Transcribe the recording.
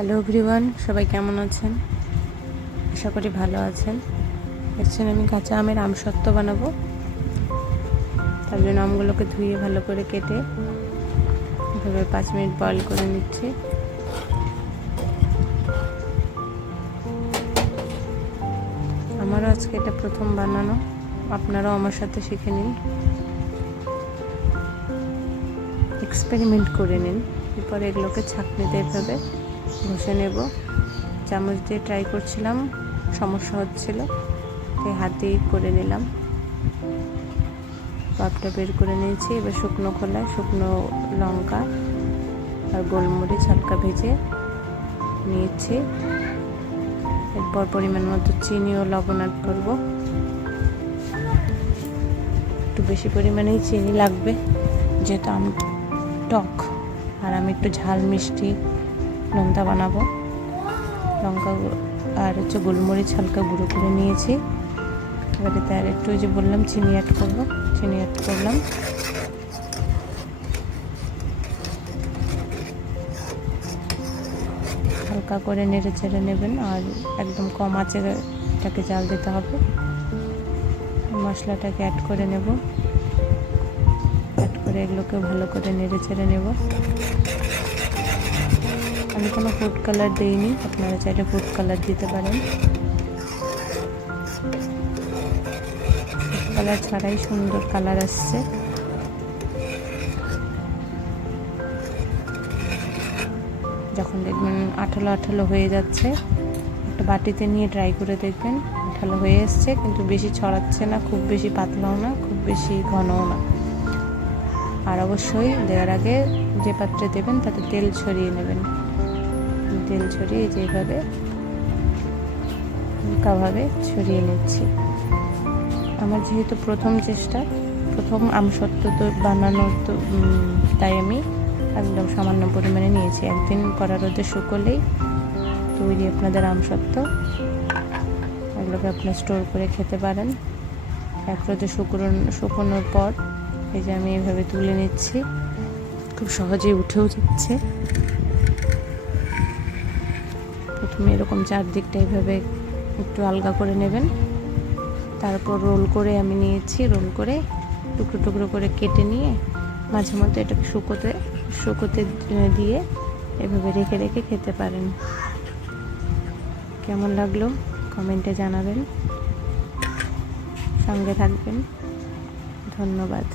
Hello everyone, সবাই কেমন আছেন? আশা করি ভালো আছেন। দেখছেন আমি কাঁচা আমের আমসত্ত্ব বানাবো। তার জন্য আমগুলোকে ধুয়ে ভালো করে কেটে এভাবে 5 মিনিট বয়েল করে নিচ্ছি। আমারও আজকে এটা প্রথম বানানো, আপনারাও আমার সাথে শিখে নিন, এক্সপেরিমেন্ট করে নিন। এরপরে এগুলোকে ছাঁকনিতে এভাবে ঘষে নেব। চামচ দিয়ে ট্রাই করছিলাম, সমস্যা হচ্ছিল, তাই হাত দিয়েই করে নিলাম। পাপটা বের করে নিয়েছি। এবার শুকনো খোলায় শুকনো লঙ্কা আর গোলমরিচ হালকা ভেজে নিয়েছি। এরপর পরিমাণ মতো চিনি ও লবণ অ্যাড করব। একটু বেশি পরিমাণেই চিনি লাগবে, যেহেতু আম টক আর আমি একটু ঝাল মিষ্টি নোনতা বানাবো। লঙ্কা আর গোলমরিচ হালকা গুঁড়ো করে নিয়েছি। এবারে তার একটু যে বললাম চিনি অ্যাড করব, চিনি অ্যাড করলাম। হালকা করে নেড়ে চেড়ে নেবেন আর একদম কম আঁচে এটাকে জাল দিতে হবে। মশলাটাকে অ্যাড করে নেব, অ্যাড করে এগুলোকে ভালো করে নেড়ে চেড়ে নেব। আমি কোনো ফুড কালার দিইনি, আপনারা চাইলে ফুড কালার দিতে পারেন। কালার ছাড়াই সুন্দর কালার আসছে। যখন দেখবেন আঠালো আঠালো হয়ে যাচ্ছে, একটা বাটিতে নিয়ে ট্রাই করে দেখবেন। আঠালো হয়ে এসছে, কিন্তু বেশি ছড়াচ্ছে না, খুব বেশি পাতলাও না, খুব বেশি ঘনও না। আর অবশ্যই দেওয়ার আগে যে পাত্রে দেবেন তাতে তেল ছড়িয়ে নেবেন। তেল ছড়িয়ে যেভাবে হালকাভাবে ছড়িয়ে নিচ্ছি। আমার যেহেতু প্রথম চেষ্টা, প্রথম আমসত্ত্ব তো বানানোর, তো তাই আমি একদম সামান্য পরিমাণে নিয়েছি। একদিন কড়া রোদে শুকোলেই তৈরি আপনাদের আমসত্ত্ব। এগুলোকে আপনার স্টোর করে খেতে পারেন। এক রোদে শুকোনোর পর এই যে আমি এভাবে তুলে নিচ্ছি, খুব সহজেই উঠেও যাচ্ছে। প্রথমে এরকম চারদিকটা এইভাবে একটু আলগা করে নেবেন। তারপর রোল করে আমি নিয়েছি, রোল করে টুকরো টুকরো করে কেটে নিয়ে মাঝে মধ্যে এটাকে শুকোতে দিয়ে এভাবে রেখে রেখে খেতে পারেন। কেমন লাগলো কমেন্টে জানাবেন, সঙ্গে থাকবেন। ধন্যবাদ।